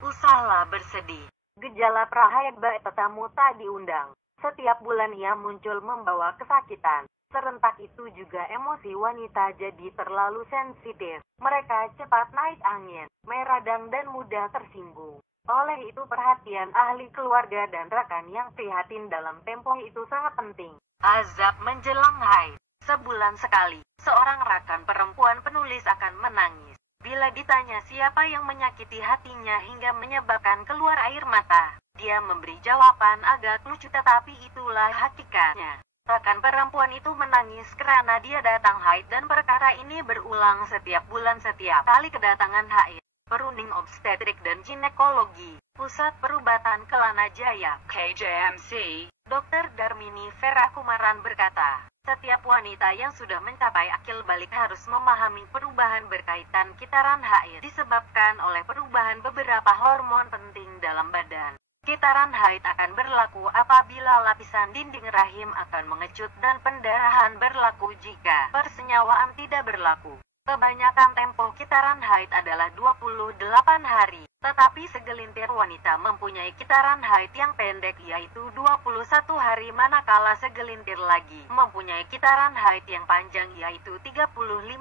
Usahlah bersedih. Gejala prahaid tetamu tak diundang. Setiap bulan ia muncul membawa kesakitan. Serentak itu juga emosi wanita jadi terlalu sensitif. Mereka cepat naik angin, meradang dan mudah tersinggung. Oleh itu perhatian ahli keluarga dan rekan yang prihatin dalam tempo itu sangat penting. Azab menjelang haid. Sebulan sekali, seorang rekan perempuan penulis akan menangis. Bila ditanya siapa yang menyakiti hatinya hingga menyebabkan keluar air mata, dia memberi jawaban agak lucu tetapi itulah hakikatnya. Rekan perempuan itu menangis karena dia datang haid dan perkara ini berulang setiap bulan setiap kali kedatangan haid. Perunding Obstetrik dan Ginekologi, Pusat Perubatan Kelana Jaya, KJMC, Dr. Darmini Verakumaran berkata, setiap wanita yang sudah mencapai akil balik harus memahami perubahan berkaitan kitaran haid disebabkan oleh perubahan beberapa hormon penting dalam badan. Kitaran haid akan berlaku apabila lapisan dinding rahim akan mengecut dan pendarahan berlaku jika persenyawaan tidak berlaku. Kebanyakan tempo kitaran haid adalah 28 hari, tetapi segelintir wanita mempunyai kitaran haid yang pendek yaitu 21 hari manakala segelintir lagi mempunyai kitaran haid yang panjang yaitu 35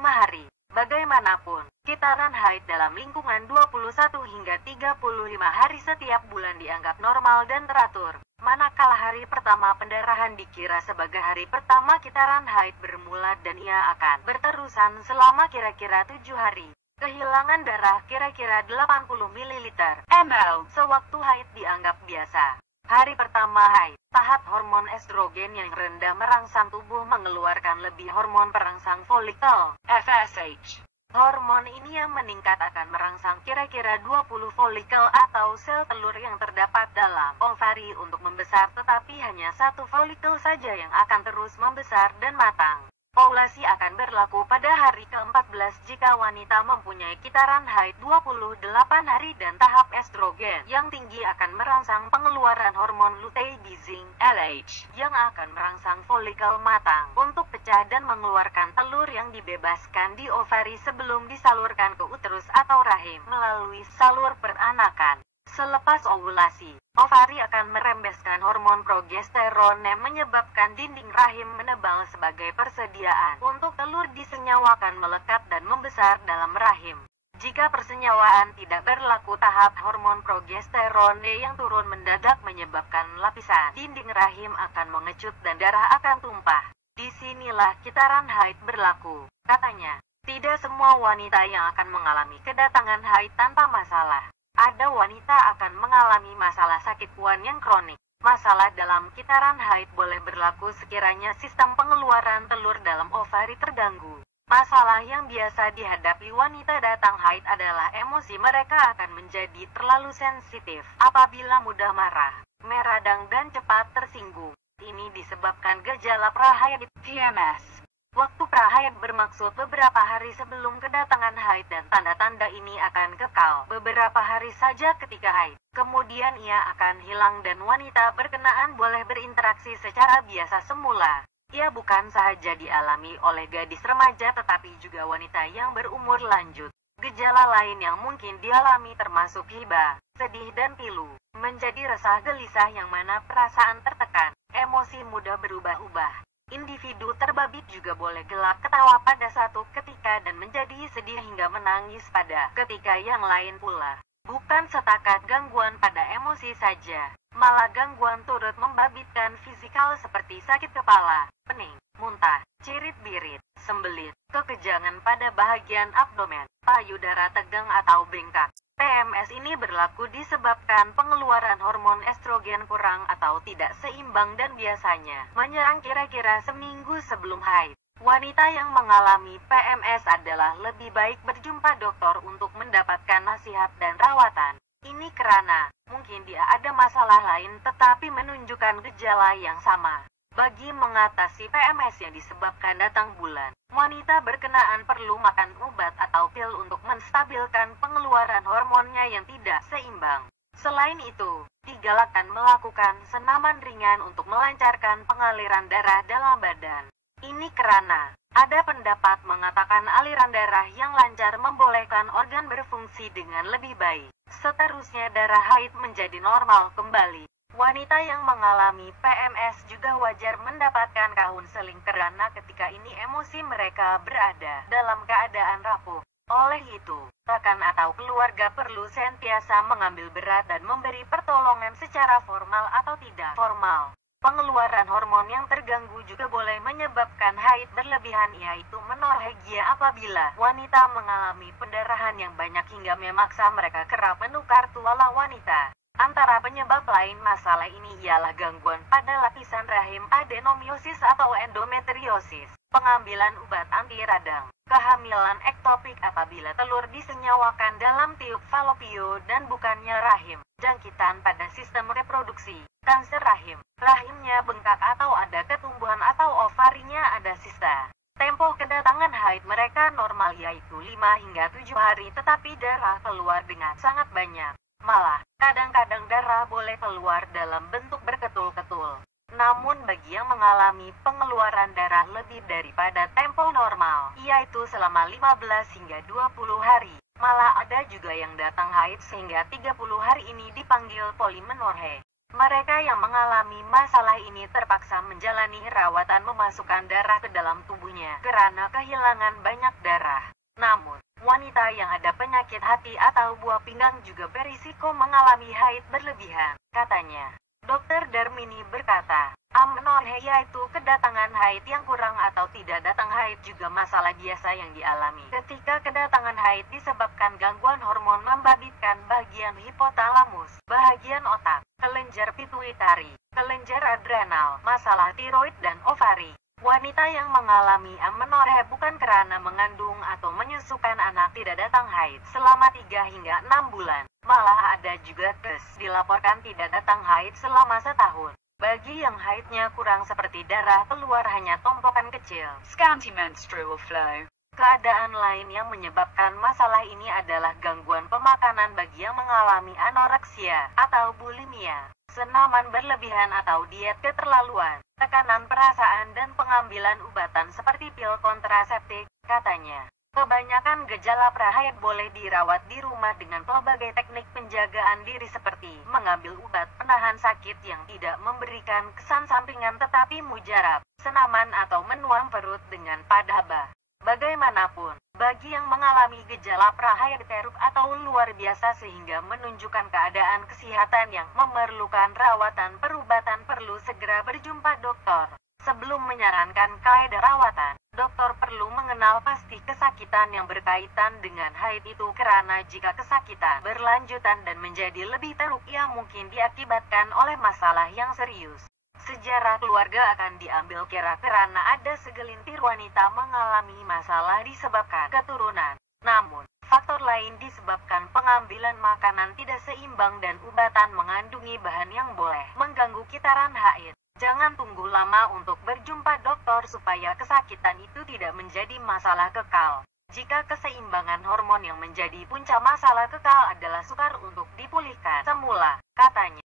hari. Bagaimanapun, kitaran haid dalam lingkungan 21 hingga 35 hari setiap bulan dianggap normal dan teratur. Manakala hari pertama pendarahan dikira sebagai hari pertama kitaran haid bermula dan ia akan berterusan selama kira-kira 7 hari. Kehilangan darah kira-kira 80 ml sewaktu haid dianggap biasa. Hari pertama haid, tahap hormon estrogen yang rendah merangsang tubuh mengeluarkan lebih hormon perangsang folikel, FSH. Hormon ini yang meningkat akan merangsang kira-kira 20 folikel atau sel telur yang terdapat dalam ovari untuk membesar tetapi hanya satu folikel saja yang akan terus membesar dan matang. Ovulasi akan berlaku pada hari ke-14 jika wanita mempunyai kitaran haid 28 hari dan tahap estrogen yang tinggi akan merangsang pengeluaran hormon luteinizing LH yang akan merangsang folikel matang untuk pecah dan mengeluarkan telur yang dibebaskan di ovari sebelum disalurkan ke uterus atau rahim melalui salur peranakan. Selepas ovulasi, ovari akan merembeskan hormon progesteron yang menyebabkan dinding rahim menebal sebagai persediaan untuk telur disenyawakan melekat dan membesar dalam rahim. Jika persenyawaan tidak berlaku, tahap hormon progesteron yang turun mendadak menyebabkan lapisan dinding rahim akan mengecut dan darah akan tumpah. Disinilah kitaran haid berlaku, katanya. Tidak semua wanita yang akan mengalami kedatangan haid tanpa masalah. Ada wanita akan mengalami masalah sakit puan yang kronik. Masalah dalam kitaran haid boleh berlaku sekiranya sistem pengeluaran telur dalam ovari terganggu. Masalah yang biasa dihadapi wanita datang haid adalah emosi mereka akan menjadi terlalu sensitif apabila mudah marah, meradang dan cepat tersinggung. Ini disebabkan gejala prahaid PMS. Waktu prahaid bermaksud beberapa hari sebelum kedatangan haid dan tanda-tanda ini akan kekal beberapa hari saja ketika haid. Kemudian ia akan hilang dan wanita berkenaan boleh berinteraksi secara biasa semula. Ia bukan sahaja dialami oleh gadis remaja tetapi juga wanita yang berumur lanjut. Gejala lain yang mungkin dialami termasuk hibah, sedih dan pilu, menjadi resah gelisah yang mana perasaan tertekan, emosi mudah berubah-ubah. Individu terbabit juga boleh gelak ketawa pada satu ketika dan menjadi sedih hingga menangis pada ketika yang lain pula. Bukan setakat gangguan pada emosi saja, malah gangguan turut membabitkan fisikal seperti sakit kepala, pening, muntah, cirit-birit, sembelit, kekejangan pada bagian abdomen, payudara tegang atau bengkak. PMS ini berlaku disebabkan pengeluaran hormon estrogen kurang atau tidak seimbang dan biasanya menyerang kira-kira seminggu sebelum haid. Wanita yang mengalami PMS adalah lebih baik berjumpa dokter untuk mendapatkan nasihat dan rawatan. Ini karena mungkin dia ada masalah lain tetapi menunjukkan gejala yang sama. Bagi mengatasi PMS yang disebabkan datang bulan, wanita berkenaan perlu makan obat atau pil untuk menstabilkan pengeluaran hormonnya yang tidak seimbang. Selain itu, digalakkan melakukan senaman ringan untuk melancarkan pengaliran darah dalam badan. Ini karena ada pendapat mengatakan aliran darah yang lancar membolehkan organ berfungsi dengan lebih baik. Seterusnya darah haid menjadi normal kembali. Wanita yang mengalami PMS juga wajar mendapatkan kaunseling karena ketika ini emosi mereka berada dalam keadaan rapuh. Oleh itu, rekan atau keluarga perlu sentiasa mengambil berat dan memberi pertolongan secara formal atau tidak formal. Pengeluaran hormon yang terganggu juga boleh menyebabkan haid berlebihan, yaitu menorhagia apabila wanita mengalami pendarahan yang banyak hingga memaksa mereka kerap menukar tuala wanita. Antara penyebab lain masalah ini ialah gangguan pada lapisan rahim, adenomiosis atau endometriosis, pengambilan obat anti radang, kehamilan ektopik apabila telur disenyawakan dalam tiub falopio dan bukannya rahim, jangkitan pada sistem reproduksi, kanser rahim, rahimnya bengkak atau ada ketumbuhan atau ovarinya ada sista. Tempo kedatangan haid mereka normal yaitu 5 hingga 7 hari, tetapi darah keluar dengan sangat banyak. Malah, kadang-kadang darah boleh keluar dalam bentuk berketul-ketul. Namun bagi yang mengalami pengeluaran darah lebih daripada tempo normal, yaitu selama 15 hingga 20 hari, malah ada juga yang datang haid sehingga 30 hari ini dipanggil polimenorhe. Mereka yang mengalami masalah ini terpaksa menjalani rawatan memasukkan darah ke dalam tubuhnya karena kehilangan banyak darah. Namun, wanita yang ada penyakit hati atau buah pinggang juga berisiko mengalami haid berlebihan, katanya. Dr. Darmini berkata, amenorrhea yaitu kedatangan haid yang kurang atau tidak datang haid juga masalah biasa yang dialami. Ketika kedatangan haid disebabkan gangguan hormon membabitkan bagian hipotalamus, bagian otak, kelenjar pituitari, kelenjar adrenal, masalah tiroid dan ovari. Wanita yang mengalami amenorrhea bukan karena mengandung atau menyusukan anak tidak datang haid selama 3 hingga 6 bulan. Malah ada juga dilaporkan tidak datang haid selama setahun. Bagi yang haidnya kurang seperti darah keluar hanya tompokan kecil, scanty menstrual flow. Keadaan lain yang menyebabkan masalah ini adalah gangguan pemakanan bagi yang mengalami anoreksia atau bulimia, senaman berlebihan atau diet keterlaluan, tekanan perasaan dan pengambilan obatan seperti pil kontraseptik, katanya. Kebanyakan gejala prahaid boleh dirawat di rumah dengan pelbagai teknik penjagaan diri seperti mengambil obat penahan sakit yang tidak memberikan kesan sampingan tetapi mujarab, senaman atau menuang perut dengan padahbah. Bagaimanapun, bagi yang mengalami gejala prahaid teruk atau luar biasa sehingga menunjukkan keadaan kesehatan yang memerlukan rawatan perubatan perlu segera berjumpa dokter. Sebelum menyarankan kaidah rawatan, dokter perlu mengenal pasti kesakitan yang berkaitan dengan haid itu karena jika kesakitan berlanjutan dan menjadi lebih teruk ia mungkin diakibatkan oleh masalah yang serius. Sejarah keluarga akan diambil kira karena ada segelintir wanita mengalami masalah disebabkan keturunan. Namun, faktor lain disebabkan pengambilan makanan tidak seimbang dan obatan mengandungi bahan yang boleh mengganggu kitaran haid. Jangan tunggu lama untuk berjumpa dokter supaya kesakitan itu tidak menjadi masalah kekal. Jika keseimbangan hormon yang menjadi punca masalah kekal adalah sukar untuk dipulihkan semula, katanya.